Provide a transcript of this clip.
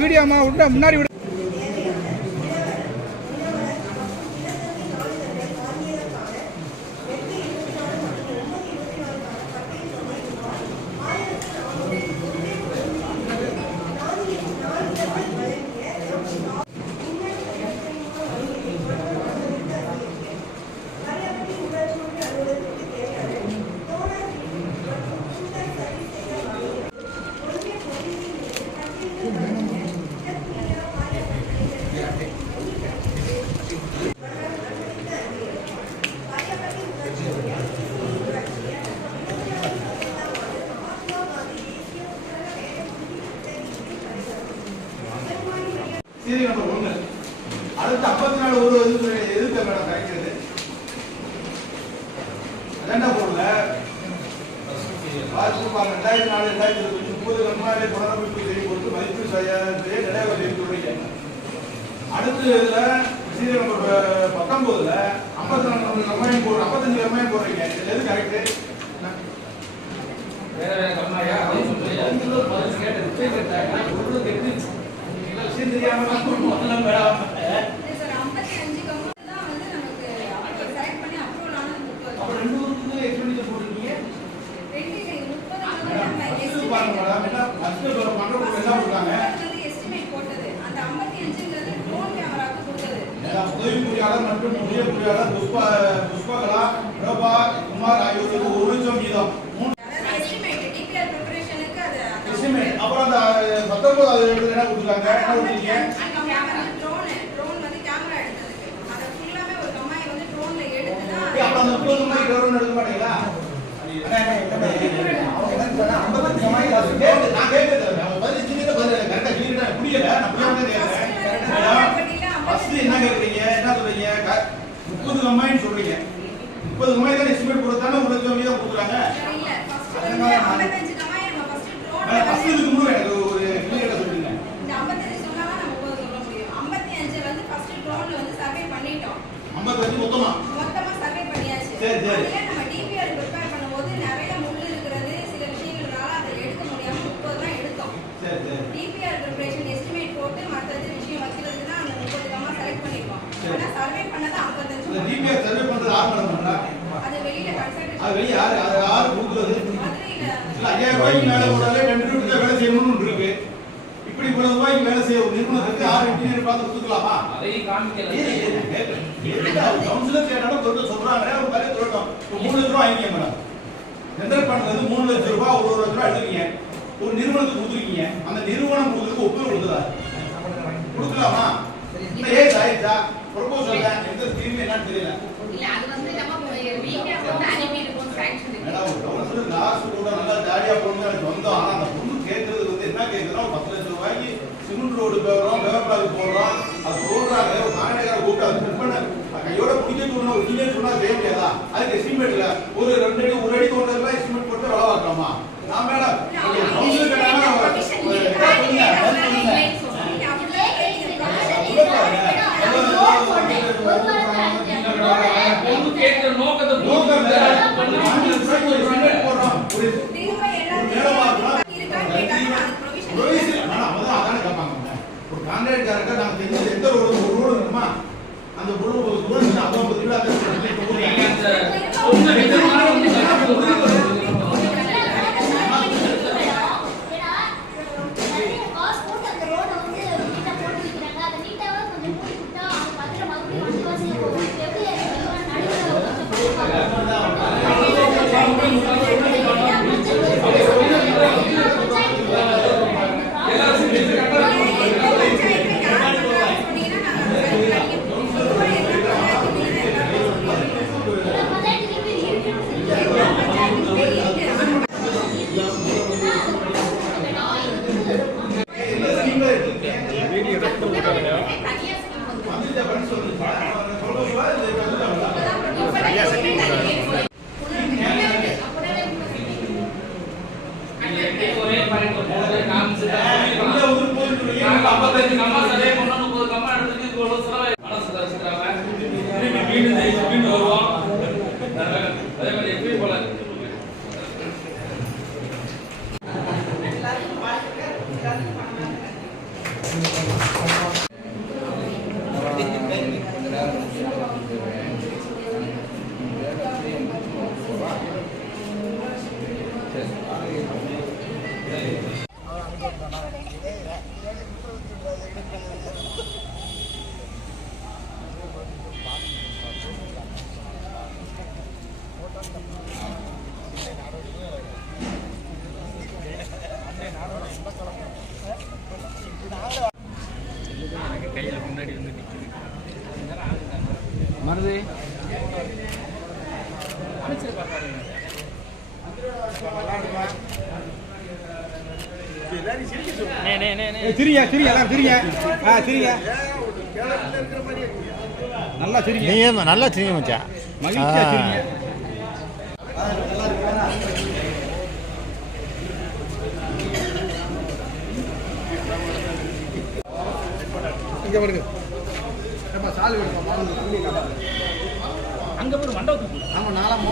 வீடியோமா விட முன்னாடி விட சீரி நம்பர் 1 அடுத்து 54 ஒரு எதிர்க்க மேடம் கிடைக்கிறது அஜெண்டா போர்டுல பாஸ்புக் 2004 2030 நம்மாலே புனரமைப்பு செய்து கொடுத்து மதிப்பு செய்ய நிறைவேற்றி சொல்றீங்க. அடுத்து இதுல சீரி நம்பர் 19ல 54 கம்மாயம் போடுற 55 கம்மாயம் போடுறீங்க. இது எது கரெக்ட்? வேற கம்மாயா அது சொல்றீங்க. உங்களுக்கு பதில் கேட்டு கேட்டாங்க உங்களுக்கு எப்படி தெரியாம முதல்ல மேடம் சார் 55 கம்மா தான் வந்து நமக்கு அப்போ செலக்ட் பண்ணி அப்ரூவல் ஆன 30. அப்ப ரெண்டு ஊருக்கு எக்ஸ்பெண்டிச்சர் போடுறீங்க. ரெண்டு 30 வந்து நம்ம எஸ்டிமேட் மேடம் என்ன ஃபர்ஸ்ட் பண்றவங்க என்ன பண்றாங்க? வந்து எஸ்டிமேட் போட்டது. அந்த 55ங்கிறது ட்ரோன் கேமராக்கு கொடுத்தது. உதவி பொறியாளர் மற்றும் உதவி பொறியாளர் புஷ்பகலா பிரபா குமார் ஆகியோருக்கு 1 லட்சம் வீதம். எஸ்டிமேட் டிபிஆர் பிரிபரேஷனுக்கு அது எஸ்டிமேட் அப்புறம் அந்த 19 அது என்ன கொடுத்தாங்க? என்ன கொடுத்தீங்க? ட்ரோன் வந்து கேமரா எடுத்ததுக்கு. அத ஃபுல்லாவே ஒரு கம்மாய் வந்து ட்ரோன்ல எடுத்து தான் அப்ப அந்த 30 கம்மாய் ட்ரோன் எடுக்க மாட்டீங்களா? அவங்க என்ன சொன்னா 55 கம்மாய் காசு கேக்கு நான் கேக்குறது அவங்க பதில் சின்ன பதில் கரெக்ட்டா கிளியரா புரியல நான் புரியாம கேக்குறேன். ஃபர்ஸ்ட் என்ன கேக்குறீங்க? என்ன சொல்றீங்க? 30 கம்மாய்னு சொல்றீங்க. 30 கம்மாய் தான் எஸ்டிமேட் போடுறதானே 1 லட்சம் வீதம் கொடுக்குறாங்க. இல்ல ஃபர்ஸ்ட் வந்து 55 கம்மாய் நம்ம ஃபர்ஸ்ட் ட்ரோன்ல ஃபர்ஸ்ட் இதுக்கு முன்னாடி எனக்கு ஒரு கிளியரா சொல்லுங்க. இந்த 55 சொன்னாதான் நம்ம போக சொல்ல முடியும். 55 வந்து ஃபர்ஸ்ட் ட்ரோன்ல வந்து சர்வே பண்ணிட்டோம். 55 மொத்தமா சர்வே பண்ணியாச்சு. சரி சரி. அதுல நம்ம டிபிஆர் ப்ரிப்பேர் பண்ணும்போது நிறைய முள்ளு இருக்குறது சில விஷயங்களால அதை எடுக்க முடியாம 30 தான் எடுத்தோம். சரி சரி. டிபிஆர் ப்ரிப்பரேஷன் எஸ்டிமேட் போட்டு மத்தது விஷயம் வச்சிருக்கு தான் அந்த 30 கம்மா செலக்ட் பண்ணிருக்கோம். ஆனா சர்வே பண்ணது 55. இந்த டிபிஆர் சர்வே பண்றது யார் பண்றா? அது வெளியில கன்சல்டன்ட். அது வெளிய யார் கொடுக்குறது? மதுரையில இல்ல 5000 ரூபாய்க்கு மேல போட்டாலே 2 நிமிஷத்துல வேலை செய்யணும்னு இருக்கு. இப்படி இவ்வளவு ரூபாய்க்கு வேலை செய்ய ஒரு நிறுவனத்துக்கு 6 இன்ஜினியர் பார்த்து கொடுக்கலாமா? அதையும் காமிக்கல. கவுன்சிலர் கேட்டாலும் சொல்றாங்க ஒரு வேலையை சொல்லட்டும். 3 லட்சம் ரூபாய் வாங்கிக்க மேடம். டெண்டர் பண்றது 3 லட்சம் ரூபாய் 1 லட்சம் ரூபாய் எடுத்துக்கீங்க. ஒரு நிறுவனத்துக்கு கொடுத்துருக்கீங்க. அந்த நிறுவனம் கொடுக்கறதுக்கு ஒப்புதல் கொடுக்குறாரு. கொடுக்கலாமா? இந்த ஏஜ் ஆயிடுச்சா? ப்ரொபோசல்ல எந்த ஸ்கீம் என்னன்னு தெரியல. இல்ல அது வந்து நம்ம டிபிஆர் வந்து அனுப்பி இருக்கோம் சாங்க்ஷன். மேடம் கவுன்சிலர் லாஸ்ட் கூட நல்லா ஜாலியா போறது எனக்கு வந்தோம். ஆனா அந்த பொண்ணு கேட்கறது வந்து என்ன கேட்கறோம் 10 லட்சம் ரூபாய்க்கு சிமெண்ட் ரோடு போடுறோம் வேவர் பிளாக் போடுறோம் அது போடுறாங்க ஒரு நாயகரை கூப்பிட்டு அது ஃபிட் பண்ண கையோட பிடிக்க தோணும் ஒரு இன்ஜினியர் சொன்னா செய்ய முடியாதா? அதுக்கு எஸ்டிமேட்ல ஒரு 2 அடி 1 அடி தோன்றதுல எஸ்டிமேட் போட்டு வேலை பார்க்கலாமா? நான் மேடம் கவுன்சிலர் கேட்கிற நோக்கத்தை எந்த ரோடு ஒரு ரோடு இருக்குமா அந்த ரோடு 50 கிலோ கையில் முன்னாடி வந்து மருது சிரியா எல்லாரும் சிரியா சிரியா நல்லா சிரிங்க நீங்க நல்லா சிரிங்க மச்சான் மகிழ்ச்சியா சிரிங்க இங்க வருங்க நம்ம சாலி வருங்க அங்க போய் மண்டபத்துக்கு ஆமா நாலாம்